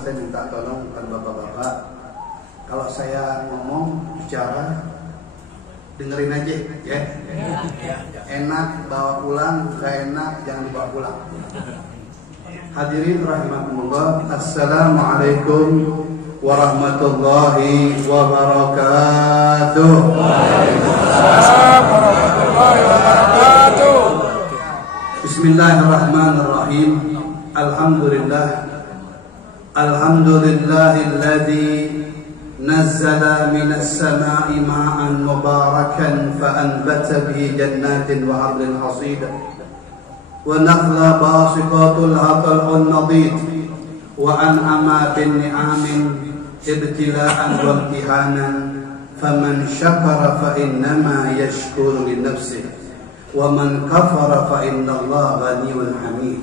saya minta tolong kepada bapak-bapak, kalau saya ngomong bicara dengerin aja ya. Enak bawa pulang, gak enak jangan dibawa pulang. Hadirin rahimakumullah, assalamualaikum warahmatullahi wabarakatuh. Waalaikumsalam warahmatullahi wabarakatuh. Bismillahirrahmanirrahim. Alhamdulillahilladzi nazzala minas sama'i ma'an mubarakan fa'anbata bihi jannatin wa 'ardin hasida wa nakhla basiqatul hatal'un nadid wa an'ama bin ni'amin ibtila'an wa imtihanan faman syakara fa innama yashkuru li nafsihi wa man kafara fa innallaha ghaniyyun hamid.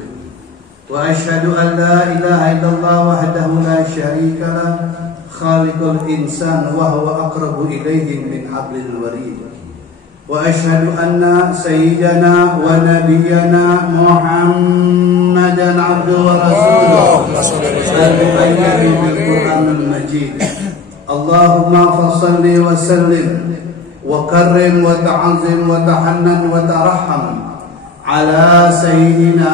Wa asyhadu an la ilaha illallah wahdahu la syarika lah khaliqul insan wa huwa aqrabu ilayhi min hablil warid. Wa asyhadu anna sayyidana wa nabiyyana Muhammadan abduhu wa rasuluhu al-mu'ayyad bil Qur'anil Majid. Allahumma fassalli wa sallim wa karrim wa ta'azzim wa tahannan wa tarahham ala sayyidina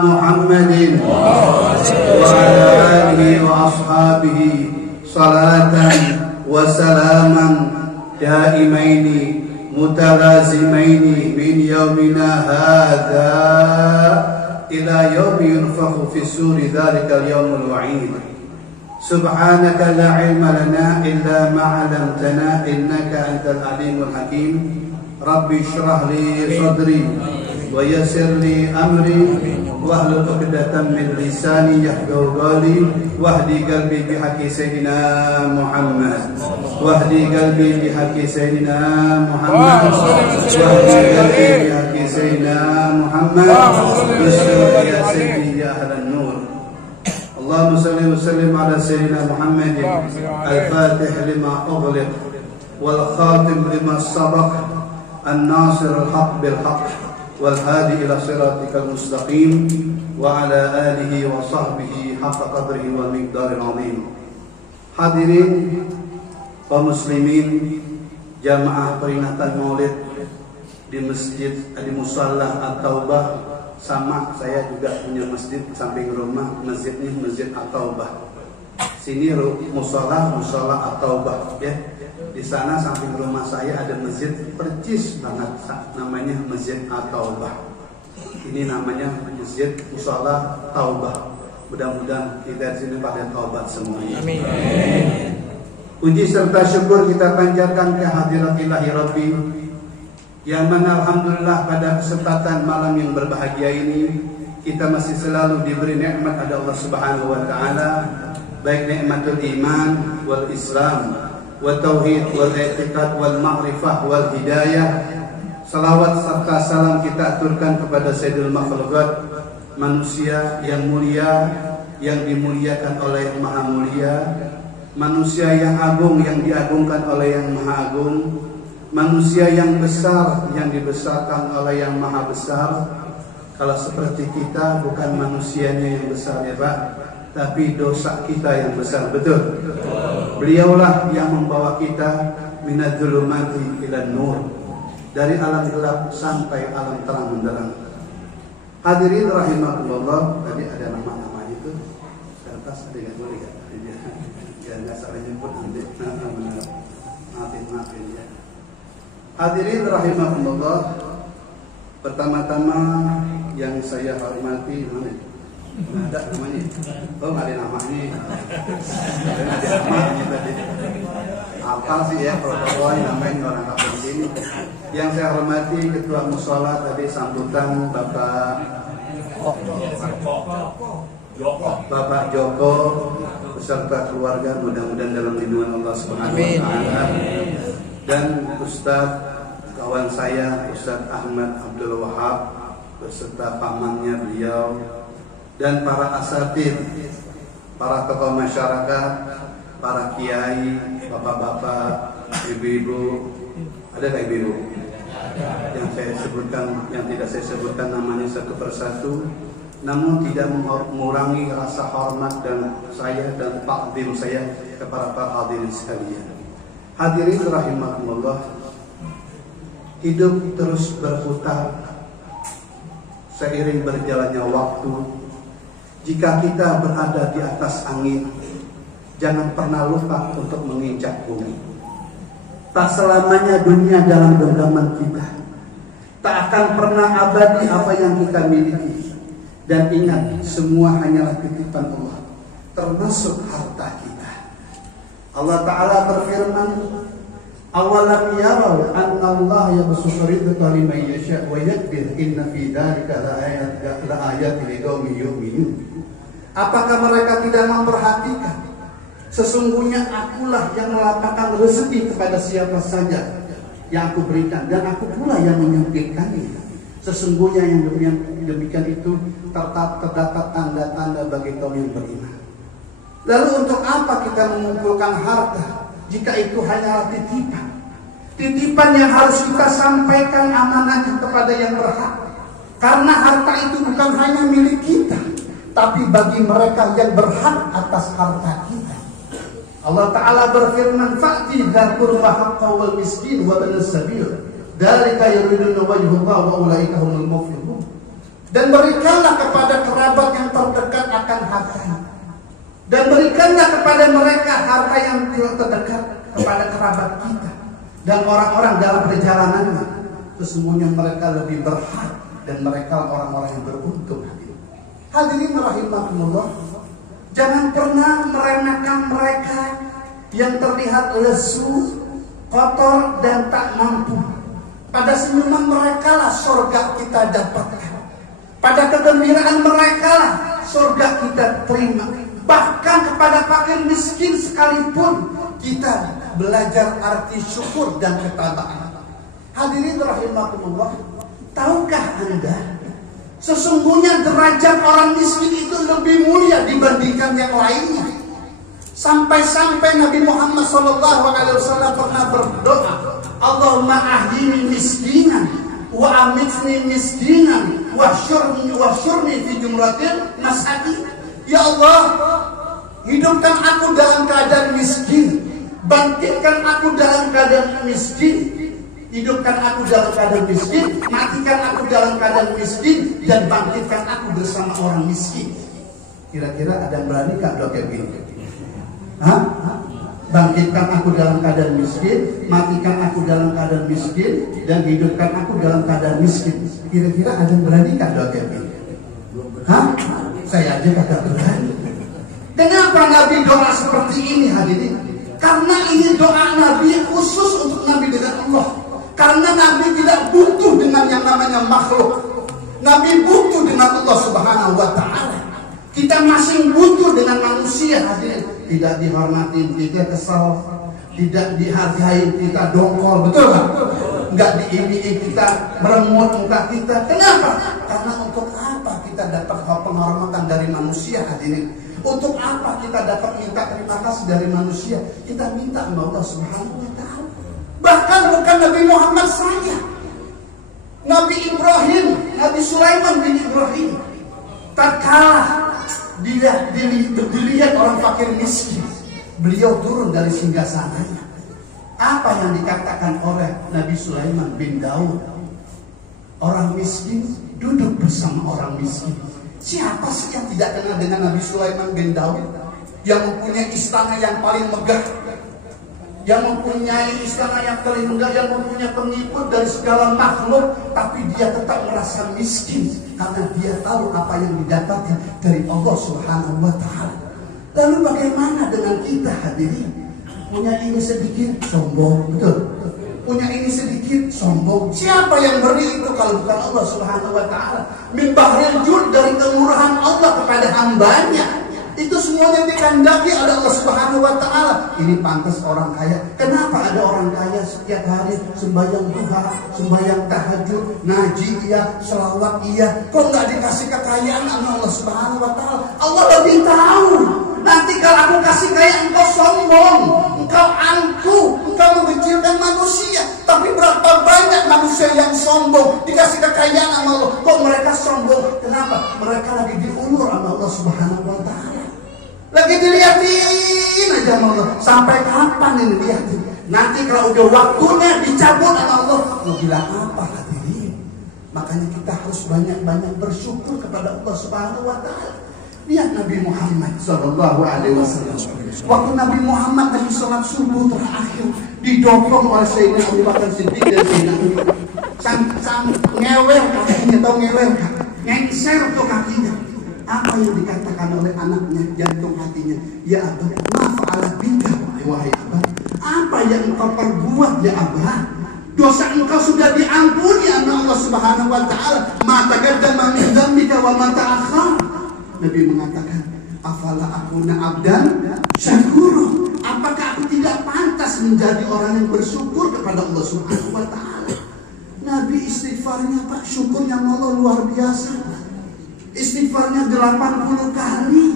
Muhammadin wa ala alihi wa ashabihi salatan wa salaman daimaini mutalazimaini min yaumina hadza ila yaumi yunfakhu fi suri dzalikal yaumul wa'id. Subhanaka la ilma lana illa ma 'allamtana innaka antal alimul hakim. Rabbi shrah li sadri wa yassir li amri wahlul 'uqdatam min lisani yafqahu qawli wahdi qalbi bi haqqi sayyidina Muhammad wahdi qalbi bi haqqi sayyidina Muhammad wahdi qalbi bi haqqi sayyidina Muhammad yusra ya sayyidi ya ahlan nur. Allahumma salli wa sallim ala sayyidina Muhammadin al-fatih lima ughliq wal khatim lima sabaq الناصر الحق بالحق والهادي إلى صراطك المستقيم وعلى آله وصحبه حق قدره والمقدار العظيم. Hadirin kaum muslimin, jamaah peringatan Maulid di masjid di Musalla At-Taubah. Sama saya juga punya masjid samping rumah, masjidnya Masjid At-Taubah. Sini Musalla At-Taubah ya. Di sana samping rumah saya ada masjid percis banget, namanya Masjid At-Taubah. Ini namanya Masjid Musalla Taubah. Mudah-mudahan kita di sini pada taubat semuanya. Amin. Puji serta syukur kita panjatkan ke hadirat Ilahi Rabbi, yang mana alhamdulillah pada kesempatan malam yang berbahagia ini kita masih selalu diberi nikmat dari Allah Subhanahu wa taala, baik nikmatul iman wal Islam wal tauhid wal i'tiqad wal ma'rifah wal hidayah. Salawat serta salam kita aturkan kepada Sayyidul Makhlukat, manusia yang mulia, yang dimuliakan oleh yang maha mulia, manusia yang agung, yang diagungkan oleh yang maha agung, manusia yang besar, yang dibesarkan oleh yang maha besar. Kalau seperti kita, bukan manusianya yang besar ya Pak, tapi dosa kita yang besar, betul? Beliaulah yang membawa kita minadzulumati ilan nur, dari alam gelap sampai alam terang benderang. Hadirin rahimakumullah, tadi ada nama-nama itu, kertas ada nggak boleh ya? Nggak salah nyebut nanti. Maafin ya. Hadirin rahimakumullah, pertama-tama yang saya hormati mana? Ada namanya? Oh nggak ada namanya. Ada namanya tadi. Apa sih ya protokolnya namanya orang kampung sini? Yang saya hormati Ketua Mushola tadi, sambutan Bapak Joko beserta keluarga, mudah-mudahan dalam lindungan Allah Subhanahu wa taala. Dan Ustadz kawan saya Ustadz Ahmad Abdul Wahab beserta pamannya beliau, dan para asatidz, para tokoh masyarakat, para kiai, bapak-bapak, ibu-ibu. Ada nggak ibu-ibu? Yang saya sebutkan, yang tidak saya sebutkan namanya satu persatu. namun tidak mengurangi rasa hormat dan saya dan takdim saya kepada para hadirin sekalian. Hadirin rahimakumullah, hidup terus berputar seiring berjalannya waktu. Jika kita berada di atas angin, jangan pernah lupa untuk menginjak bumi. Tak selamanya dunia dalam genggaman kita. Tak akan pernah abadi apa yang kita miliki. Dan ingat, semua hanyalah titipan Allah, termasuk harta kita. Allah Ta'ala berfirman, awalam yarau anna Allah yabsutu rizqa liman yasha' wa yaqdir inna fi dzalika laayatin liqaumin yu'minun. Apakah mereka tidak memperhatikan, sesungguhnya akulah yang melapangkan rezeki kepada siapa saja yang aku berikan, dan aku pula yang menyempitkannya. Sesungguhnya yang demikian itu terdapat tanda-tanda bagi kaum yang beriman. Lalu untuk apa kita mengumpulkan harta jika itu hanyalah titipan? Titipan yang harus kita sampaikan amanahnya kepada yang berhak. Karena harta itu bukan hanya milik kita, tapi bagi mereka yang berhak atas harta kita. Allah Ta'ala berfirman, fa'ti dzal qurba haqqahu wal miskin wa ibnas sabil dzalika yuriduna wajhullah wa ulaika humul muflihun. Dan berikanlah kepada kerabat yang terdekat akan hartanya, dan berikanlah kepada mereka harta yang terdekat kepada kerabat kita dan orang-orang dalam perjalanannya. Sesungguhnya mereka lebih berhak dan mereka orang-orang yang beruntung. Hadirin rahimakumullah, jangan pernah meremehkan mereka yang terlihat lesu, kotor dan tak mampu. Pada senyuman mereka lah surga kita dapatkan. Pada kegembiraan mereka lah surga kita terima. Bahkan kepada fakir miskin sekalipun kita belajar arti syukur dan ketabaan. Hadirin rahimakumullah, tahukah Anda, sesungguhnya derajat orang miskin itu lebih mulia dibandingkan yang lainnya. Sampai-sampai Nabi Muhammad SAW pernah berdoa, Allahumma ahyini miskinan wa amitni miskinan wa syurni fi jumlatil masakin. Ya Allah, hidupkan aku dalam keadaan miskin, bangkitkan aku dalam keadaan miskin. Hidupkan aku dalam keadaan miskin, matikan aku dalam keadaan miskin, dan bangkitkan aku bersama orang miskin. Kira-kira ada yang berani gak doa kayak gini? Bangkitkan aku dalam keadaan miskin, matikan aku dalam keadaan miskin, dan hidupkan aku dalam keadaan miskin. Kira-kira ada yang berani gak doa kayak gini? Saya aja kagak berani. Kenapa Nabi doa seperti ini, hadirin? Karena ini doa Nabi khusus untuk Nabi dengan Allah. Karena Nabi tidak butuh dengan yang namanya makhluk. Nabi butuh dengan Allah Subhanahu wa Ta'ala. Kita masing butuh dengan manusia, hadirin. Tidak dihormatin, kita kesal. Tidak dihargai, kita dongkol. Betul nggak? Nggak diiming, kita meremut muka kita. Kenapa? Karena untuk apa kita dapat penghormatan dari manusia, hadirin? Untuk apa kita dapat minta terima kasih dari manusia? Kita minta sama Allah Subhanahu wa Ta'ala. Bahkan bukan Nabi Muhammad saja, Nabi Ibrahim, Nabi Sulaiman bin Ibrahim, tatkala dilihat orang fakir miskin, beliau turun dari singgasananya. Apa yang dikatakan oleh Nabi Sulaiman bin Daud? Orang miskin duduk bersama orang miskin. Siapa sih yang tidak kenal dengan Nabi Sulaiman bin Daud, yang mempunyai istana yang paling megah, yang mempunyai istana yang paling megah, yang mempunyai pengikut dari segala makhluk, tapi dia tetap merasa miskin karena dia tahu apa yang didapatkan dari Allah Subhanahu wa Ta'ala. Lalu bagaimana dengan kita, hadirin? Punya ini sedikit sombong, betul? Punya ini sedikit sombong. Siapa yang beri itu kalau bukan Allah Subhanahu wa Ta'ala? Min bahril jud, dari kemurahan Allah kepada hambanya. Itu semuanya dikehendaki oleh Allah Subhanahu wa Ta'ala. Ini pantas orang kaya. Kenapa ada orang kaya setiap hari sembahyang duha, sembahyang tahajud, ngaji iya, selawat iya, kok nggak dikasih kekayaan sama Allah Subhanahu wa Ta'ala? Allah lebih tahu. Nanti kalau aku kasih kaya, engkau sombong, engkau angkuh, engkau suka mengecilkan manusia. Tapi berapa banyak manusia yang sombong, dikasih kekayaan sama Allah, kok mereka sombong? Kenapa? Mereka lagi diulur sama Allah Subhanahu wa Ta'ala. Lagi dilihatin aja sama Allah. Sampai kapan ini dilihatin? Nanti kalau udah waktunya dicabut sama Allah, mau bilang apa hadirin? Makanya kita harus banyak-banyak bersyukur kepada Allah Subhanahu wa Ta'ala. Lihat Nabi Muhammad sallallahu alaihi wasallam. Waktu Nabi Muhammad lagi sholat subuh terakhir, didorong oleh Sayyidina Abu Bakar Siddiq dan Sayyidina Umar. Sang ngewer kakinya, tahu ngewer? Ngengser tuh kakinya. Apa yang dikatakan oleh anaknya, jantung hatinya? Ya Abah, ma fa'ala bika, wahai Abah. Apa yang engkau perbuat ya Abah? Dosa engkau sudah diampuni oleh Allah Subhanahu wa Ta'ala. Ma taqaddama min dzambika wa ma ta'akhkhar. Nabi mengatakan, afala akuna abdan syakur. Apakah aku tidak pantas menjadi orang yang bersyukur kepada Allah Subhanahu wa Ta'ala? Nabi istighfarnya Pak, syukurnya Allah luar biasa. Istighfarnya 80 kali.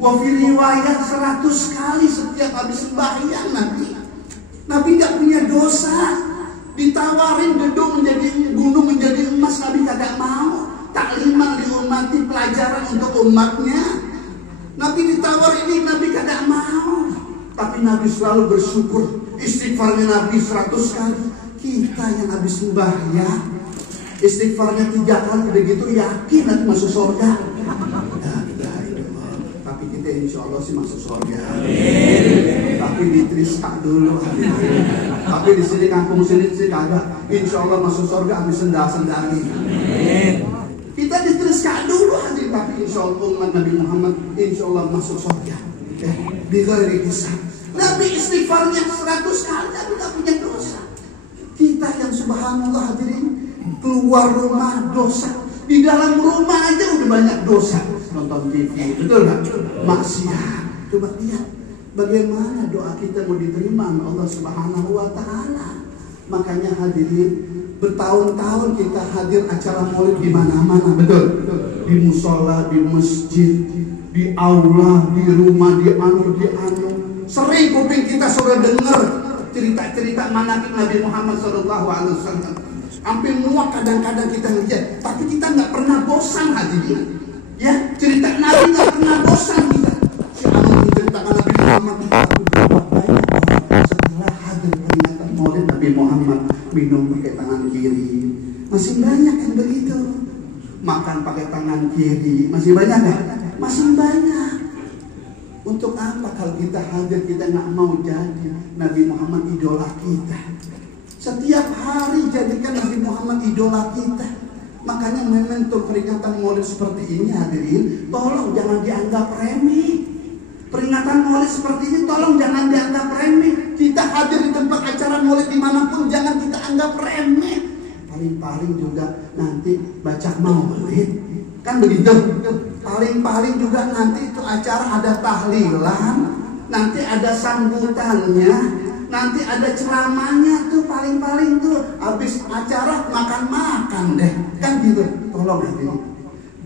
Wa fi riwayat 100 kali setiap habis sembahyang Nabi. Nabi tidak punya dosa. Ditawarin gedung menjadi gunung menjadi emas, Nabi kagak mau. Takliman li ummati, pelajaran untuk umatnya. Nabi ditawar ini, Nabi kagak mau. Tapi Nabi selalu bersyukur. Istighfarnya Nabi 100 kali. Kita yang habis sembahyang, istighfarnya 3 kali, begitu yakin nanti masuk surga. Tapi kita insya Allah sih masuk surga. Tapi di Triska dulu. Tapi di sini kampung sini sih kagak. Insya Allah masuk surga habis sendal-sendali. Kita di Triska dulu hadir, tapi insya Allah umat Nabi Muhammad insya Allah masuk surga. Di ghairi hisab. Nabi istighfarnya 100 kali, Nabi tak punya dosa. Kita yang subhanallah hadirin, keluar rumah dosa, di dalam rumah aja udah banyak dosa. Nonton TV, betul nggak? Maksiat. Coba lihat bagaimana doa kita mau diterima oleh Allah Subhanahu wa Ta'ala. Makanya hadirin, bertahun-tahun kita hadir acara maulid di mana-mana, betul? Di musola, di masjid, di aula, di rumah, di anu. Sering kuping kita sudah dengar cerita-cerita manaqib Nabi Muhammad SAW. Hampir muak kadang-kadang kita ngeliat, tapi kita nggak pernah bosan hadirin. Ya, cerita Nabi nggak pernah bosan kita. Si Anu menceritakan Nabi Muhammad, berapa banyak orang setelah hadir peringatan maulid Nabi Muhammad minum pakai tangan kiri. Masih banyak yang begitu. Makan pakai tangan kiri. Masih banyak nggak? Masih banyak. Untuk apa kalau kita hadir kita nggak mau jadi Nabi Muhammad idola kita? Setiap hari jadikan Nabi Muhammad idola kita. Makanya momentum peringatan maulid seperti ini hadirin, tolong jangan dianggap remeh. Peringatan maulid seperti ini tolong jangan dianggap remeh. Kita hadir di tempat acara maulid dimanapun jangan kita anggap remeh. Paling-paling juga nanti baca maulid, kan begitu. Paling-paling juga nanti itu acara ada tahlilan, nanti ada sambutannya, nanti ada ceramahnya tuh, paling-paling tuh habis acara makan-makan deh, kan gitu. Tolong hadirin,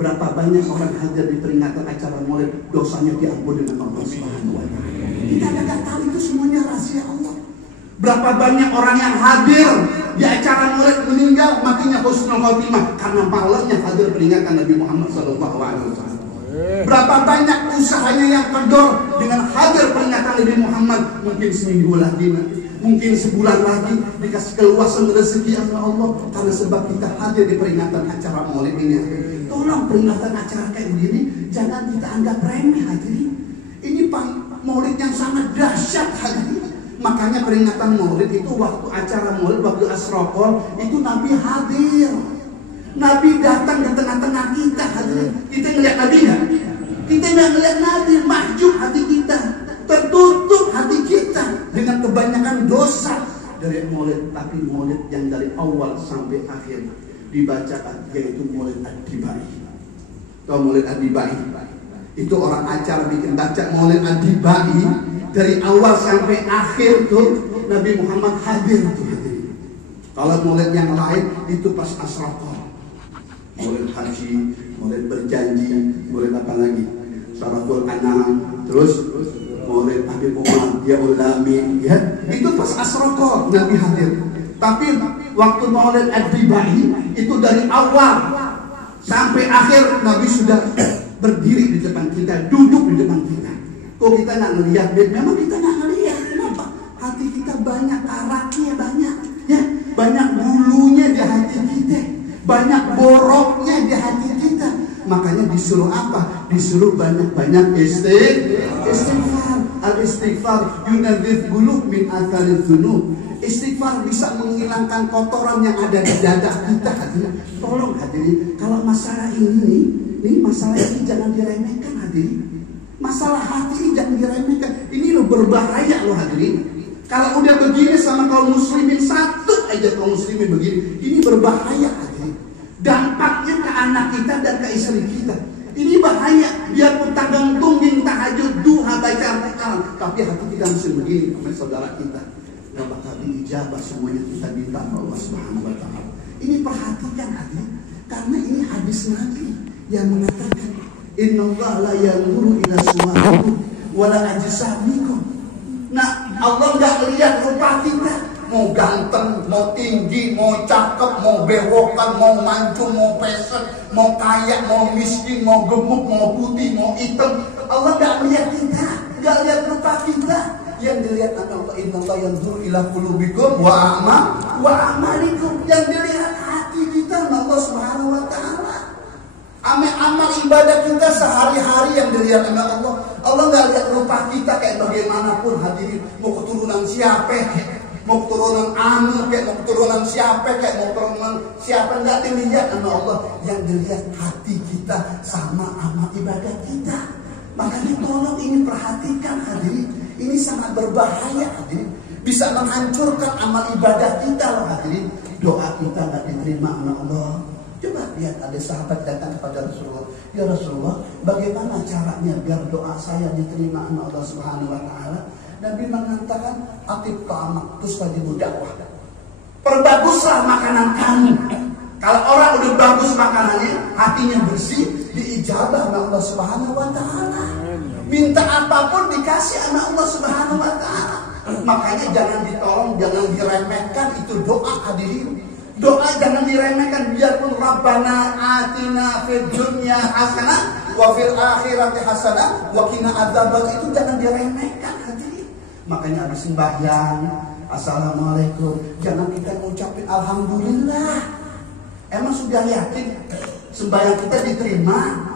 berapa banyak orang hadir di peringatan acara maulid dosanya diampuni dengan Allah Subhanahu wa Ta'ala. Kita nggak tahu itu semuanya rahasia Allah. Berapa banyak orang yang hadir di acara maulid meninggal matinya husnul khotimah karena malamnya hadir peringatan Nabi Muhammad SAW. Berapa banyak usahanya yang kendor dengan hadir peringatan Nabi Muhammad, mungkin seminggu lagi, mungkin sebulan lagi dikasih keluasan rezeki oleh Allah karena sebab kita hadir di peringatan acara maulid ini. Tolong peringatan acara kayak begini jangan kita anggap remeh hadirin. Ini maulid yang sangat dahsyat hadirin. Makanya peringatan maulid itu waktu acara maulid, waktu asrokol itu Nabi hadir. Nabi datang ke tengah-tengah kita hadirin. Kita ngeliat Nabi nggak? Kita nggak ngeliat Nabi. Mahjub hati kita, tertutup hati kita dengan kebanyakan dosa dari maulid. Tapi maulid yang dari awal sampai akhir dibacakan, yaitu maulid Ad-Dibai. Tahu maulid Ad-Dibai? Itu orang acara bikin baca maulid Ad-Dibai. Dari awal sampai akhir tuh Nabi Muhammad hadir tuh hadirin. Kalau maulid yang lain itu pas asraqah, maulid haji, maulid berjanji, maulid apa lagi, Syaratul Anam, terus maulid Habib Umar, ya ulami, ya itu Itu pas asroko Nabi hadir. Tapi waktu Maulid Ad-Dibai itu dari awal sampai akhir Nabi sudah berdiri di depan kita, duduk di depan kita. Kok kita nggak ngelihat? Memang kita nggak ngelihat. Kenapa? Hati kita banyak araknya, banyak ya, banyak bulunya di hati kita, banyak boroknya di hati kita. Makanya disuruh apa? Disuruh banyak-banyak istighfar. Al-istighfar yunadzif qulub min athariz dzunub. Istighfar bisa menghilangkan kotoran yang ada di dada kita. Hadirin, tolong hadirin, kalau masalah ini masalah ini jangan diremehkan hadirin. Masalah hati ini jangan diremehkan. Ini loh berbahaya loh hadirin. Kalau udah begini sama kaum muslimin, satu aja kaum muslimin begini, ini berbahaya hadirin. Dampaknya ke anak kita dan ke istri kita. Ini bahaya. Biarpun tagang tungging tahajud duha baca Al-Quran, tapi hati kita mesti begini sama saudara kita. Gak bakal diijabah semuanya kita minta Allah Subhanahu wa Ta'ala. Ini perhatikan hadirin, karena ini hadis Nabi yang mengatakan innallaha la yanzuru ila suwarikum wala ajsamikum. Nah, Allah nggak lihat rupa kita, mau ganteng, mau tinggi, mau cakep, mau bewokan, mau mancung, mau pesek, mau kaya, mau miskin, mau gemuk, mau putih, mau hitam. Allah nggak lihat kita, nggak lihat rupa kita. Yang dilihat Allah, innallaha yanzuru ila qulubikum wa a'malikum. Yang dilihat hati kita Allah Subhanahu wa Ta'ala. Amal ibadah kita sehari-hari yang dilihat oleh Allah. Allah nggak lihat rupa kita kayak bagaimanapun hadirin. Mau keturunan siapa, mau keturunan anu, kayak mau keturunan siapa, kayak mau keturunan siapa, nggak dilihat oleh Allah. Yang dilihat hati kita sama amal ibadah kita. Makanya tolong ini perhatikan hadirin. Ini sangat berbahaya hadirin. Bisa menghancurkan amal ibadah kita loh hadirin. Doa kita nggak diterima oleh Allah. Coba lihat, ada sahabat datang kepada Rasulullah, ya Rasulullah, bagaimana caranya biar doa saya diterima oleh Allah Subhanahu wa Ta'ala? Nabi mengatakan, atib ta'amak tustajibu dakwah. Perbaguslah makanan kamu. Kalau orang udah bagus makanannya, hatinya bersih, diijabah oleh Allah Subhanahu wa Ta'ala. Minta apapun dikasih oleh Allah Subhanahu wa Ta'ala. Makanya jangan ditolong, jangan diremehkan itu doa hadirin. Doa jangan diremehkan, biarpun Rabbana atina fid dunya hasanah wa fil akhirati hasanah wa qina adzaban, itu jangan diremehkan hadirin. Makanya habis sembahyang, assalamualaikum, jangan kita ngucapin alhamdulillah. Emang sudah yakin sembahyang kita diterima?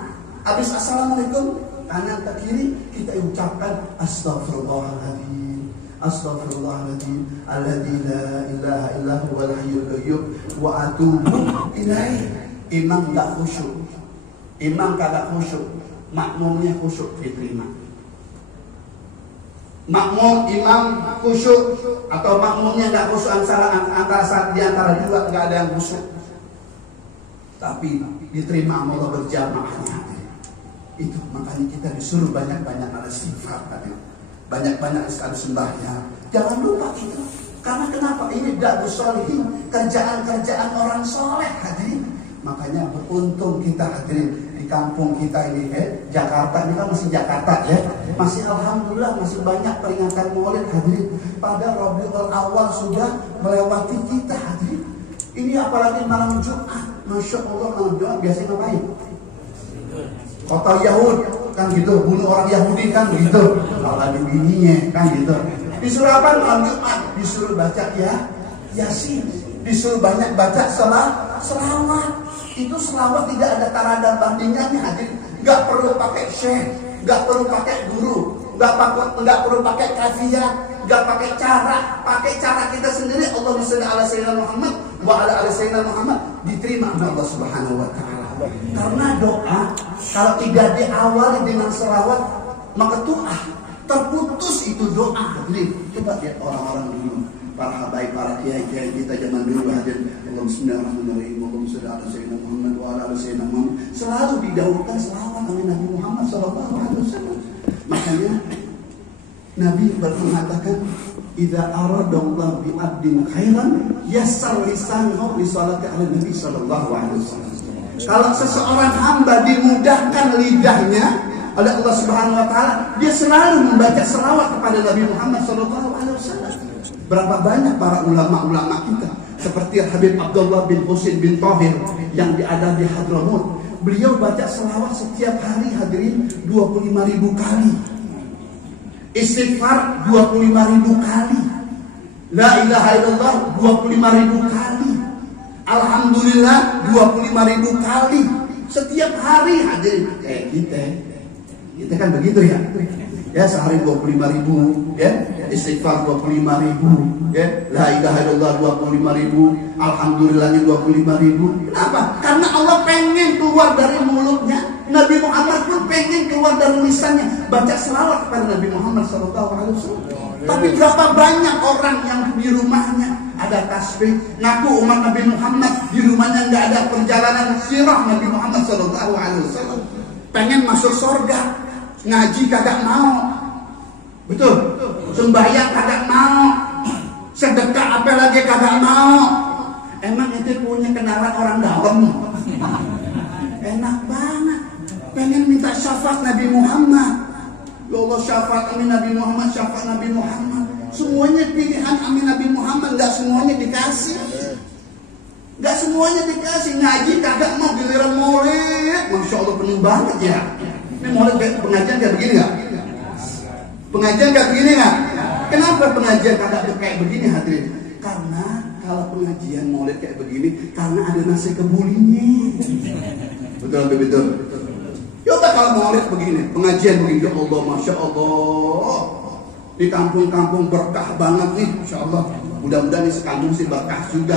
Habis assalamualaikum, kanan ke kiri kita ucapkan astagfirullahaladzim, astagfirullahaladzim, alladzi la ilaha illa huwal hayyul qayyum wa atubu ilaihi. Imam enggak khusyuk, imam kagak khusyuk, makmumnya khusyuk diterima. Makmum imam khusyuk atau makmumnya enggak khusyuk, antara saat di antara dua enggak ada yang khusyuk, tapi diterima Allah berjamaahnya. Itu makanya kita disuruh banyak-banyak istighfar, banyak-banyak sekali sembahyang. Jangan lupa itu. Karena kenapa? Ini da'wus sholihin, kerjaan-kerjaan orang soleh hadirin. Makanya beruntung kita hadirin di kampung kita ini, Jakarta ini kan masih Jakarta ya. Masih alhamdulillah masih banyak peringatan Maulid hadirin. Pada Rabiul Awal sudah melewati kita hadirin. Ini apalagi malam Jumat. Masya Allah, malam Jumat biasanya ngapain? Kota Yahud kan gitu, bunuh orang Yahudi kan begitu. Kalau ada bininya kan gitu. Disuruh apa malam Jumat? Disuruh baca Yasin. Disuruh banyak baca selawat. Itu selawat tidak ada tanda bandingannya hadirin. Enggak perlu pakai syekh, enggak perlu pakai guru, enggak perlu pakai kafiat, enggak pakai cara kita sendiri. Allahumma shalli ala sayyidina Muhammad wa ala ali sayyidina Muhammad, diterima oleh Allah Subhanahu wa Ta'ala. Karena doa kalau tidak diawali dengan selawat maka terputus itu doa. Jadi coba lihat orang-orang dulu, para habaib, para kiai kita zaman dulu hadirin. Allahumma bismillahirrahmanirrahim, Allahumma shalli ala sayyidina Muhammad wa ala ali sayyidina Muhammad. Selalu didahulukan selawat oleh Nabi Muhammad sallallahu alaihi wasallam. Makanya Nabi mengatakan, idza aradallahu bi 'abdin khairan yassar lisanhu li sholati ala Nabi sallallahu alaihi wasallam. Kalau seseorang hamba dimudahkan lidahnya oleh Allah Subhanahu wa Ta'ala, dia selalu membaca selawat kepada Nabi Muhammad sallallahu alaihi wasallam. Berapa banyak para ulama-ulama kita seperti Habib Abdullah bin Husain bin Thahir yang ada di Hadramut. Beliau baca selawat setiap hari hadirin 25.000 kali. Istighfar 25.000 kali. La ilaha illallah 25.000 kali. Alhamdulillah 25.000 kali. Setiap hari hadirin. Kita kan begitu ya. Ya sehari 25.000, ya istighfar 25.000, ya la ilaha illallah 25.000, alhamdulillahnya 25.000. Kenapa? Karena Allah pengen keluar dari mulutnya. Nabi Muhammad pun pengen keluar dari lisannya baca selawat kepada Nabi Muhammad SAW. Tapi berapa banyak orang yang di rumahnya ada tasbih, ngaku umat Nabi Muhammad, di rumahnya nggak ada perjalanan sirah Nabi Muhammad SAW. Pengen masuk surga. Ngaji kagak mau, betul. Sembahyang kagak mau, sedekah apalagi kagak mau. Emang itu punya kenalan orang dalam? Enak banget. Pengen minta syafaat Nabi Muhammad. Ya Allah syafaat amin Nabi Muhammad, syafaat Nabi Muhammad. Semuanya pilihan amin Nabi Muhammad, nggak semuanya dikasih. Nggak semuanya dikasih. Ngaji kagak mau, giliran maulid, masya Allah penuh banget ya. Ini mulai pengajian kayak begini nggak? Pengajian kayak begini nggak? Kenapa pengajian kagak kayak begini hadirin? Karena kalau pengajian mulai kayak begini, karena ada nasi kebulinya. Betul. Coba kalau mulai begini, pengajian begini, ya Allah, masya Allah. Di kampung-kampung berkah banget nih, masya Allah. Mudah-mudahan di sekampung sih berkah juga.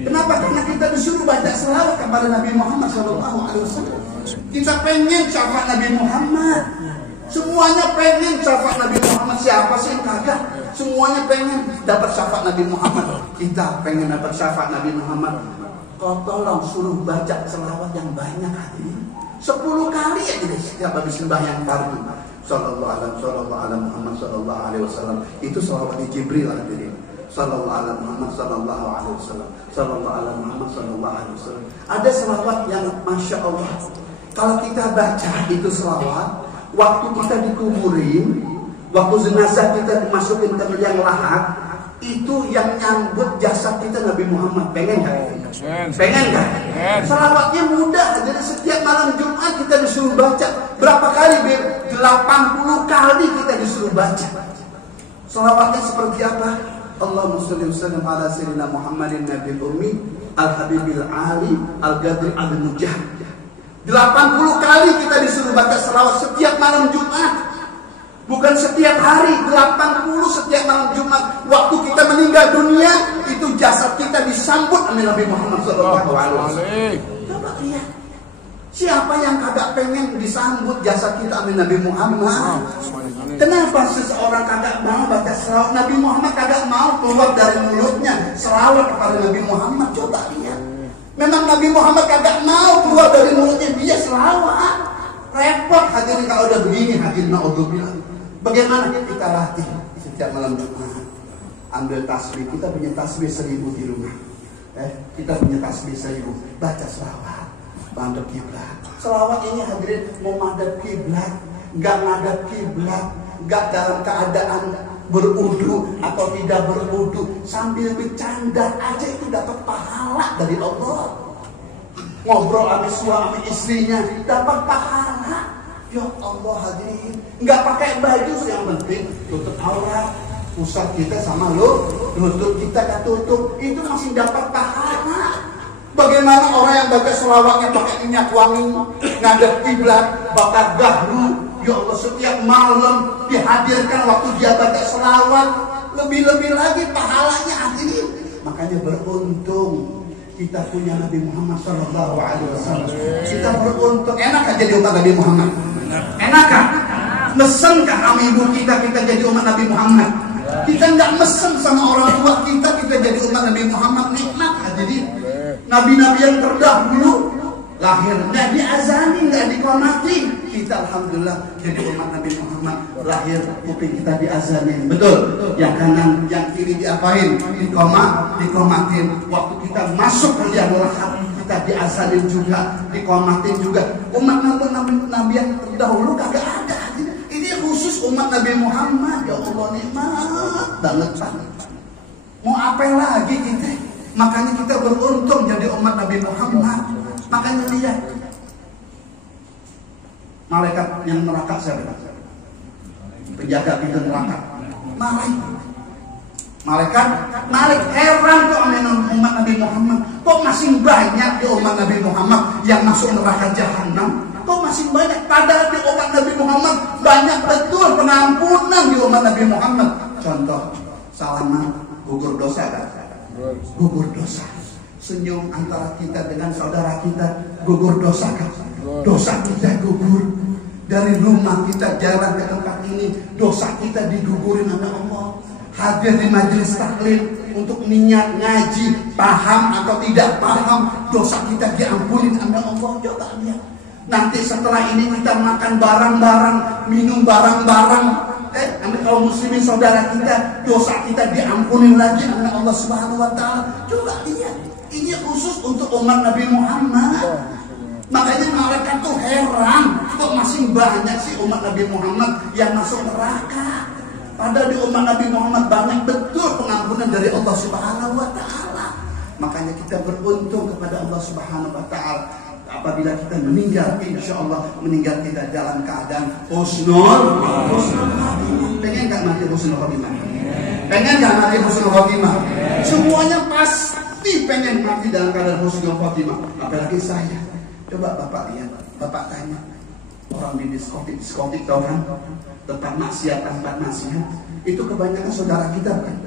Kenapa? Karena kita disuruh baca selawat kepada Nabi Muhammad SAW. Kita pengen syafaat Nabi Muhammad. Semuanya pengen syafaat Nabi Muhammad. Siapa sih yang kagak? Semuanya pengen dapat syafaat Nabi Muhammad. Kita pengen dapat syafaat Nabi Muhammad. Kau tolong suruh baca selawat yang banyak hadirin. 10 kali ya jadi setiap habis sembahyang fardu. Sallallahu alaihi Muhammad sallallahu alaihi wasallam. Itu selawat Jibril hadirin. Sallallahu alaihi Muhammad sallallahu alaihi wasallam. Sallallahu alaihi Muhammad sallallahu alaihi wasallam. Ada selawat yang masya Allah. Kalau kita baca itu selawat, waktu kita dikuburin, waktu jenazah kita dimasukin ke liang lahat, itu yang nyambut jasad kita Nabi Muhammad. Pengen kan? Pengen kan? Selawatnya mudah. Jadi setiap malam Jumat kita disuruh baca. Berapa kali? 80 kali kita disuruh baca. Selawatnya seperti apa? Allahumma shalli wa sallim ala sayyidina Muhammadin nabiyil ummi al-habibil ali al-ghadri al-mujahid. 80 kali kita disuruh baca selawat setiap malam Jumat. Bukan setiap hari, 80 setiap malam Jumat. Waktu kita meninggal dunia, itu jasad kita disambut oleh Nabi Muhammad SAW. Coba lihat. Siapa yang kagak pengen disambut jasad kita oleh Nabi Muhammad? Kenapa seseorang kagak mau baca selawat? Nabi Muhammad kagak mau keluar dari mulutnya selawat kepada Nabi Muhammad. Coba lihat. Memang Nabi Muhammad kagak mau keluar dari mulutnya dia selawat. Repot hadirin kalau udah begini hadirin naudzubillah. Bagaimana kita latih setiap malam Jumat? Ambil tasbih, kita punya tasbih 1000 di rumah. Kita punya tasbih 1000, baca selawat, madhab kiblat. Selawat ini hadirin mau madhab kiblat, enggak madhab kiblat, enggak dalam keadaan berudu atau tidak berudu, sambil bercanda aja itu dapat pahala dari Allah. Ngobrol sama suami istrinya dapat pahala. Ya Allah hadirin, nggak pakai baju yang penting tutup aurat, pusat kita sama lutut kita kan tutup, itu masih dapat pahala. Bagaimana orang yang baca selawatnya pakai minyak wangi, ngadep kiblat, bakar gahlu. Ya Allah setiap malam dihadirkan waktu dia baca selawat, lebih-lebih lagi pahalanya hadirin. Makanya beruntung kita punya Nabi Muhammad SAW. Kita beruntung. Enak kan jadi umat Nabi Muhammad? Enak kan? Mesenkah sama ibu kita jadi umat Nabi Muhammad? Kita nggak mesen sama orang tua kita jadi umat Nabi Muhammad. Nikmat hadirin. Nabi-nabi yang terdahulu lahir nggak diazani, nggak dikomati. Kita alhamdulillah jadi umat Nabi Muhammad, lahir kuping kita diazani. Betul. Yang kanan, yang kiri diapain? Dikomatin. Waktu kita masuk ke liang lahat, kita diazanin juga, dikomatin juga. Umat Nabi yang terdahulu kagak ada. Ini khusus umat Nabi Muhammad. Ya Allah, nikmat banget Pak. Mau apa lagi kita? Makanya kita beruntung jadi umat Nabi Muhammad. Makanya lihat malaikat yang neraka siapa? Penjaga pintu neraka. Malaikat heran kok umat Nabi Muhammad. Kok masih banyak di umat Nabi Muhammad yang masuk neraka jahanam? Kok masih banyak? Padahal di umat Nabi Muhammad banyak betul pengampunan di umat Nabi Muhammad. Contoh, salaman gugur dosa kan? Gugur dosa. Senyum antara kita dengan saudara kita gugur dosa kan? Dosa kita gugur. Dari rumah kita jalan ke tempat ini, dosa kita digugurin oleh Allah. Hadir di majelis taklim untuk niat ngaji, paham atau tidak paham, dosa kita diampunin oleh Allah. Coba lihat. Nanti setelah ini kita makan barang-barang, minum barang-barang, kalau muslimin saudara kita, dosa kita diampunin lagi oleh Allah Subhanahu wa taala. Coba lihat. Ini khusus untuk umat Nabi Muhammad. Makanya malaikat tuh heran, kok masih banyak sih umat Nabi Muhammad yang masuk neraka. Padahal di umat Nabi Muhammad banyak betul pengampunan dari Allah Subhanahu wa taala. Makanya kita beruntung kepada Allah Subhanahu wa taala. Apabila kita meninggal, insya Allah meninggal kita dalam keadaan husnul khotimah. Pengen gak mati husnul khotimah? Pengen gak mati husnul khotimah? Semuanya pasti pengen mati dalam keadaan husnul khotimah. Apalagi saya. Coba Bapak lihat, Bapak tanya orang di diskotik tahu kan? Tempat maksiat, itu kebanyakan saudara kita bukan?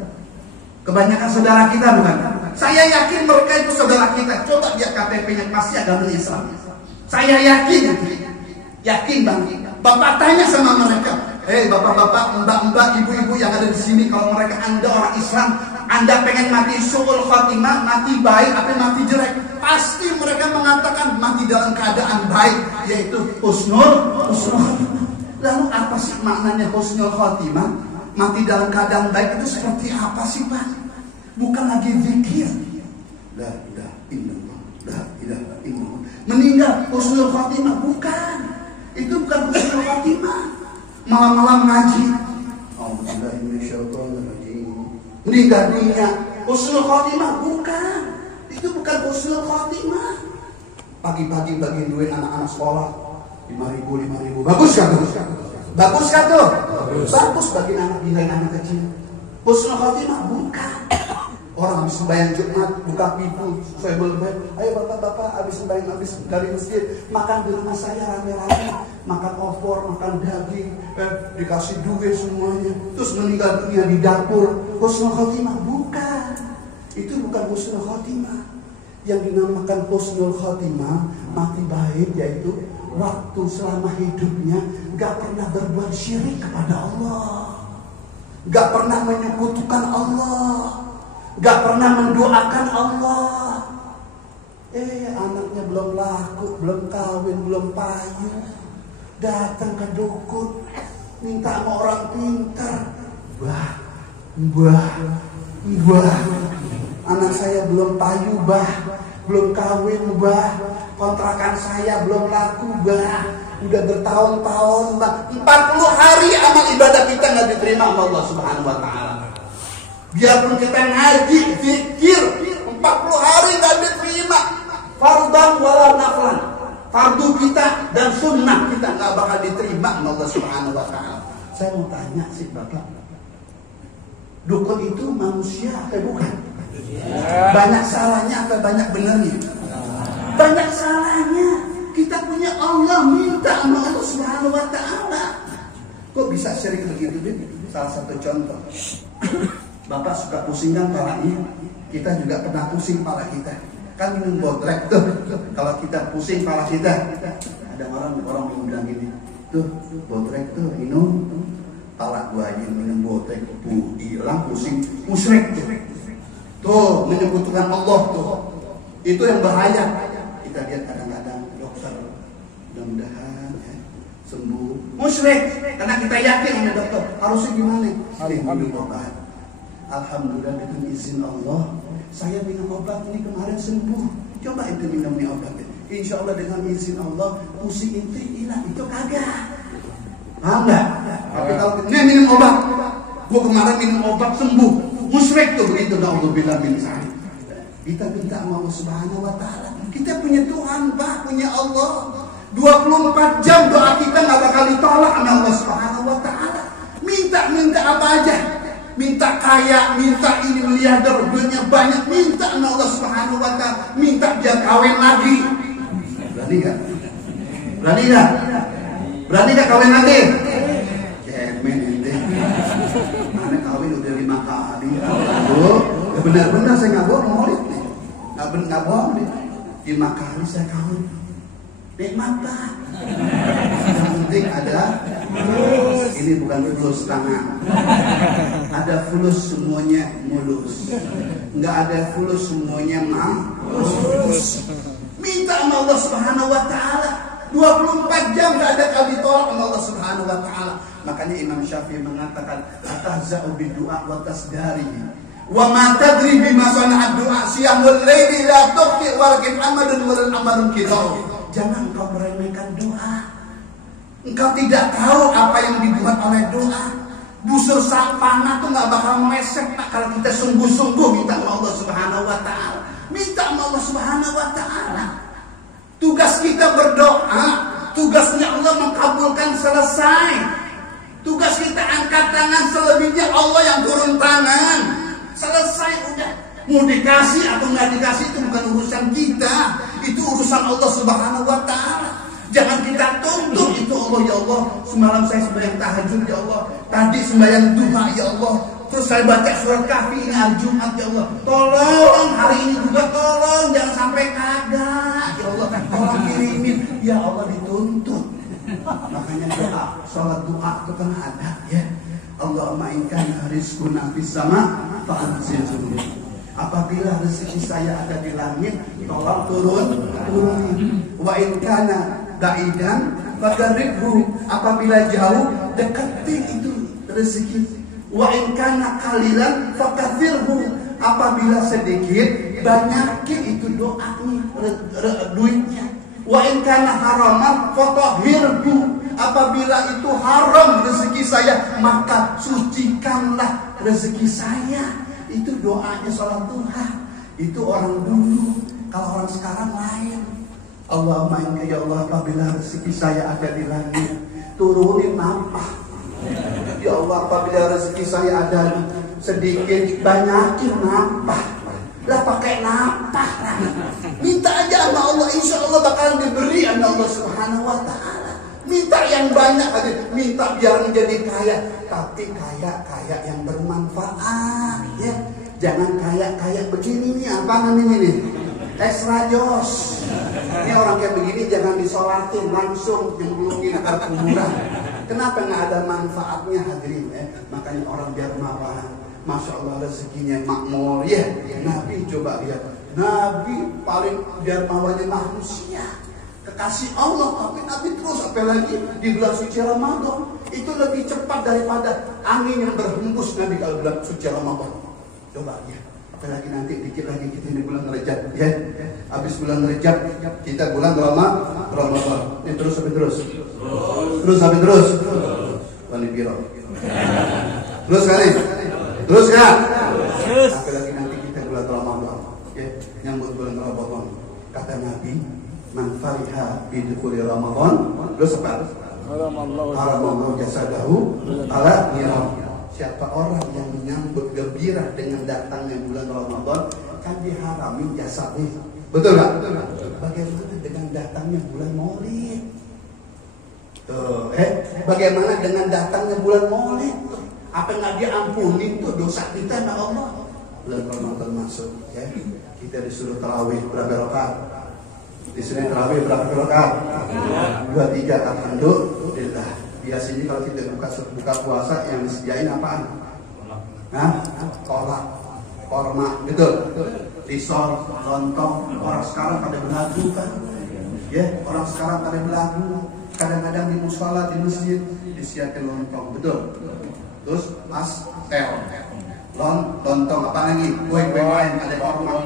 Kebanyakan saudara kita bukan? Saya yakin mereka itu saudara kita. Coba lihat KTP-nya pasti agama Islam. Saya yakin bang. Bapak tanya sama mereka, bapak-bapak, mbak-mbak, ibu-ibu yang ada di sini, kalau mereka Anda orang Islam, Anda pengen mati su'ul khatimah, mati baik atau mati jelek? Pasti mereka mengatakan mati dalam keadaan baik, yaitu husnul khotimah. Lalu apa sih maknanya husnul khotimah? Mati dalam keadaan baik itu seperti apa sih Pak? Bukan lagi zikir, la ilaha illallah, la ilaha illallah. Meninggal husnul khotimah, bukan. Itu bukan husnul khotimah. Malam-malam ngaji, Alhamdulillah meninggal dunia, husnul khotimah, bukan. Itu bukan husnul khotimah. Pagi-pagi bagi duit anak-anak sekolah 5.000. Bagus kan? Bagus kan tuh? Bagus bagi anak kecil. Husnul khotimah, bukan. Orang habis sembahyang Jumat, buka pintu, saya belum. Ayo bapak-bapak habis sembahyang, habis dari masjid, makan di rumah saya rame-rame, makan opor, makan daging, dikasih duit semuanya, terus meninggal dunia di dapur. Husnul khotimah, bukan. Itu bukan husnul khotimah. Yang dinamakan husnul khotimah, mati baik, yaitu waktu selama hidupnya gak pernah berbuat syirik kepada Allah, gak pernah menyekutukan Allah, gak pernah mendoakan Allah. Anaknya belum laku, belum kawin, belum payu, datang ke dukun, minta sama orang pintar. Mbah, anak saya belum payu, belum kawin, kontrakan saya belum laku, udah bertahun-tahun, 40 hari amal ibadah kita nggak diterima sama Allah Subhanahu wa taala. Biarpun kita ngaji, zikir 40 hari nggak diterima. Fardhan wala naflan. Fardu kita dan sunnah kita nggak bakal diterima sama Allah Subhanahu wa taala. Saya mau tanya sih Bapak, dukun itu manusia atau bukan? Banyak salahnya atau banyak benernya? Banyak salahnya. Kita punya Allah, minta sama Allah Subhanahu wa taala. Kok bisa syirik begitu? Salah satu contoh. Bapak suka pusing kan palanya? Kita juga pernah pusing pala kita. Kan minum botrek tuh. Kalau kita pusing pala kita, ada orang yang bilang gini, tuh botrek tuh minum, pala gua aja minum botrek, hilang pusing, musyrik tuh. Tuh menyekutukan Allah tuh. Itu yang bahaya. Kita lihat kadang-kadang dokter, mudah-mudahan sembuh. Musyrik, karena kita yakin sama dokter. Harusnya gimana? Alhamdulillah. Alhamdulillah dengan izin Allah, saya minum obat ini kemarin sembuh. Coba itu minum nih obat. Insya Allah dengan izin Allah pusing itu hilang. Itu kagak. Paham nggak? Tapi kalau kalau minum obat, gua kemarin minum obat sembuh, musyrik tuh begitu. Naudzubillah min dzalik. Kita minta sama Allah Subhanahu wa taala. Kita punya Tuhan, Pak, punya Allah. 24 jam doa kita nggak bakal ditolak sama Allah Subhanahu wa taala. Minta apa aja. Minta kaya, minta ini miliarder, duitnya banyak, minta sama Allah Subhanahu wa taala. Minta biar kawin lagi. Berani enggak? Berani enggak? Berani enggak kawin lagi? Cemen ente. Mana kawin udah 5 kali. Aduh, benar-benar saya nggak bohong. Nggak bohong nih. 5 kali saya kawin. Nikmat Pak. Yang penting ada fulus. Ini bukan fulus tangan. Ada fulus semuanya mulus. Nggak ada fulus semuanya mampus. Minta sama Allah Subhanahu wa taala. 24 jam nggak ada kali ditolak sama Allah Subhanahu wa taala. Makanya Imam Syafi'i mengatakan, atahza'u bidu'a wa tasdari. Wa ma tadri bima sana'a du'a siyamul laili la tuqti walakin amadun wal amarun kita. Jangan engkau meremehkan doa. Engkau tidak tahu apa yang dibuat oleh doa. Busur panah tuh nggak bakal meleset kalau kita sungguh-sungguh minta sama Allah Subhanahu wa taala. Minta sama Allah Subhanahu wa taala. Tugas kita berdoa, tugasnya Allah mengabulkan selesai. Tugas kita angkat tangan, selebihnya Allah yang turun tangan. Selesai udah. Mau dikasih atau nggak dikasih itu bukan urusan kita, itu urusan Allah Subhanahu wa taala. Jangan kita tuntut itu Allah, ya Allah, semalam saya sembahyang tahajud ya Allah, tadi sembahyang duha ya Allah, terus saya baca surat Kahfi ini hari Jumat ya Allah, tolong hari ini juga tolong jangan sampai kagak ya Allah, tolong kirimin ya Allah, dituntut. Makanya doa, sholat doa itu kan ada ya. Allahumma in kana rizquna fis sama fa'anzilhu. Apabila rezeki saya ada di langit, tolong turunin. Wa in kana ba'idan fagaribhu. Apabila jauh, deketin itu rezeki. Wa in kana qalilan fakathirhu. Apabila sedikit, banyakin itu doanya, duitnya. Wa in kana haraman fatahhirhu. Apabila itu haram rezeki saya, maka sucikanlah rezeki saya. Itu doanya sholat duha. Itu orang dulu. Kalau orang sekarang lain. Allahumma inka ya Allah, apabila rezeki saya ada di langit, turunin nampah. Ya Allah, apabila rezeki saya ada sedikit, banyakin nampah. Lah pakai nampah lah. Minta aja sama Allah, insya Allah bakalan diberi sama Allah Subhanahu wa taala. Minta yang banyak aja, minta biar jadi kaya, tapi kaya yang bermanfaat ya. Jangan kaya begini nih, apa namanya nih? Extra jos. Ini orang kayak begini jangan disolatin, langsung nyemplungin ke kuburan. Kenapa nggak ada manfaatnya hadirin? Makanya orang biar marah. Masya Allah rezekinya makmur ya. Nabi coba lihat, Nabi paling biar mawanya manusia. Kekasih Allah, tapi Nabi terus apalagi di bulan suci Ramadan itu lebih cepat daripada angin yang berhembus Nabi kalau bulan suci Ramadan. Coba ya, apalagi nanti dikit lagi kita di bulan Rajab ya. Habis bulan Rajab kita bulan Ramadan. Ini terus sampai terus. Terus sampai terus. Wali biro. Terus kali. Terus kan? Apalagi nanti kita bulan Ramadan ya, nyambut bulan Ramadan. Kata Nabi, man fariha bidukhuli Ramadan, terus apa? Haramallahu jasadahu ala niram. Siapa orang yang menyambut gembira dengan datangnya bulan Ramadan, kan diharamin jasadnya. Betul nggak? Bagaimana dengan datangnya bulan Maulid? Tuh, bagaimana dengan datangnya bulan Maulid? Apa nggak diampuni tuh dosa kita sama Allah? Bulan Ramadan masuk, ya. Kita disuruh tarawih berapa rakaat? Di sini tarawih berapa rakaat? 2-3, alhamdulillah. Biasanya kalau kita buka puasa yang disediain apaan? Kolak, korma, betul. Risol, lontong. Orang sekarang pada belagu kan? Ya, orang sekarang pada belagu. Kadang-kadang di mushola, di masjid disiapin lontong, betul. Terus pastel, lontong apa lagi? Kue-kue lain, ada korma.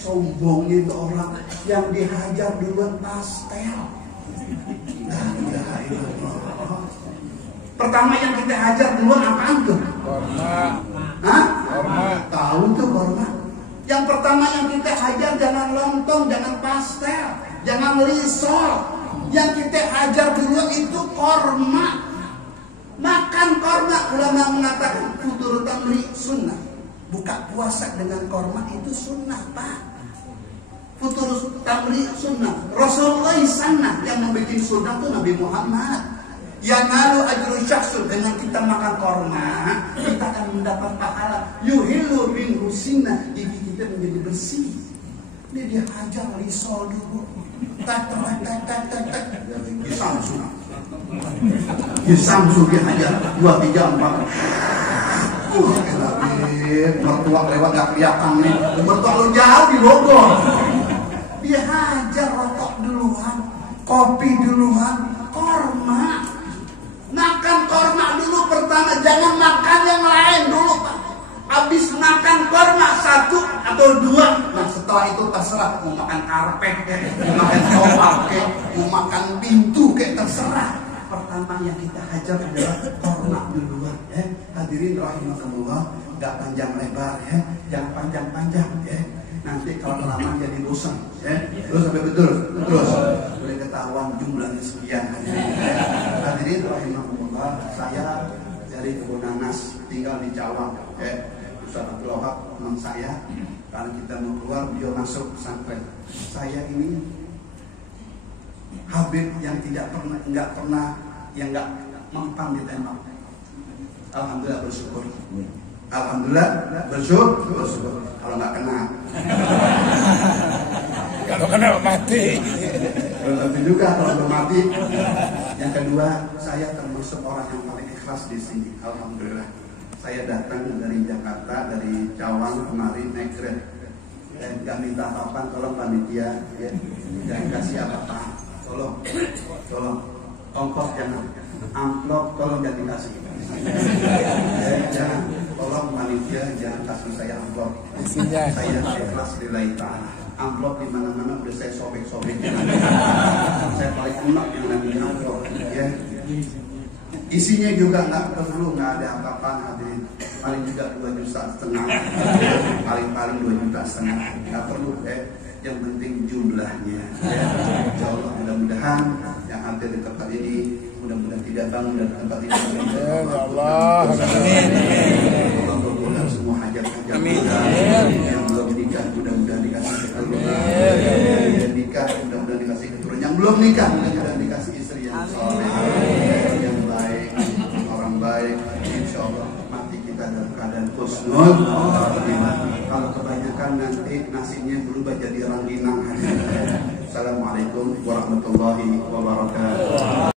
Sombongnya itu orang yang dihajar duluan pastel. Pertama yang kita hajar duluan apaan tuh? Korma. Hah? Korma. Tahu tuh korma. Yang pertama yang kita hajar jangan lontong, jangan pastel, jangan risol. Yang kita hajar dulu itu korma. Makan korma, ulama mengatakan futur tamri sunnah. Buka puasa dengan korma itu sunnah, Pak. Futur tamri sunnah. Rasulullah sunnah, yang membuat sunnah itu Nabi Muhammad. Yang lalu ajrul syakhsul, dengan kita makan korma, kita akan mendapat pahala. Yuhillu min husina, gigi kita menjadi bersih. Ini dia hajar risol dulu. Tak. Di Samsung. Di Samsung dia hajar 2, 3, 4. Mertua lewat gak kelihatan nih. Mertua lu jauh di Bogor. Dia hajar rokok duluan, kopi duluan, korma. Makan korma dulu pertama, jangan makan yang lain dulu, Pak. Habis makan korma 1 atau 2, nah setelah itu terserah mau makan karpet, mau makan sofa, mau makan pintu, terserah. Pertama yang kita hajar adalah korma duluan, ya. Hadirin rahimakumullah, nggak panjang lebar, ya, jangan panjang-panjang, ya. Nanti kalau lama jadi bosan, ya. Terus sampai betul, terus boleh ketahuan jumlahnya sekian. Hadirin rahimahumullah, saya dari Kebun Nanas, tinggal di Cawang, ya. Ustaz Abdul Wahab teman saya, kalau kita mau keluar beliau masuk pesantren. Saya ini Habib yang nggak mempan ditembak. Alhamdulillah bersyukur. Alhamdulillah bersyukur. Kalau nggak kena. Kalau kena mati. Tapi juga kalau belum mati. Yang kedua, saya termasuk orang yang paling ikhlas di sini. Alhamdulillah. Saya datang dari Jakarta, dari Cawang kemari naik Grab. Dan nggak minta apa-apa, tolong panitia, ya. Jangan kasih apa-apa. Tolong. Ongkos jangan. Amplop tolong jangan dikasih. Jangan. Tolong panitia jangan kasih saya amplop. Saya ikhlas lillahi ta'ala. Amplop di mana-mana udah saya sobek-sobek. Saya paling enak yang namanya amplop, ya. Isinya juga nggak ada apa-apa, hadirin. Paling juga 2,5 juta. Paling 2,5 juta. Nggak perlu, yang penting jumlahnya, ya. Insya Allah mudah-mudahan yang hadir di tempat ini mudah-mudahan tidak bangun dari tempat ini. Ya Allah. Allah berkenan semua hajat-hajat yang belum nikah mudah-mudahan dikasih keturunan, yang nikah mudah-mudahan dikasih keturunan, yang belum nikah mudah-mudahan dikasih istri yang soleh, yang baik, orang baik. Insya Allah mati kita dalam keadaan husnul khotimah. Kalau kebanyakan nanti nasinya berubah jadi rangginang. Assalamualaikum warahmatullahi wabarakatuh.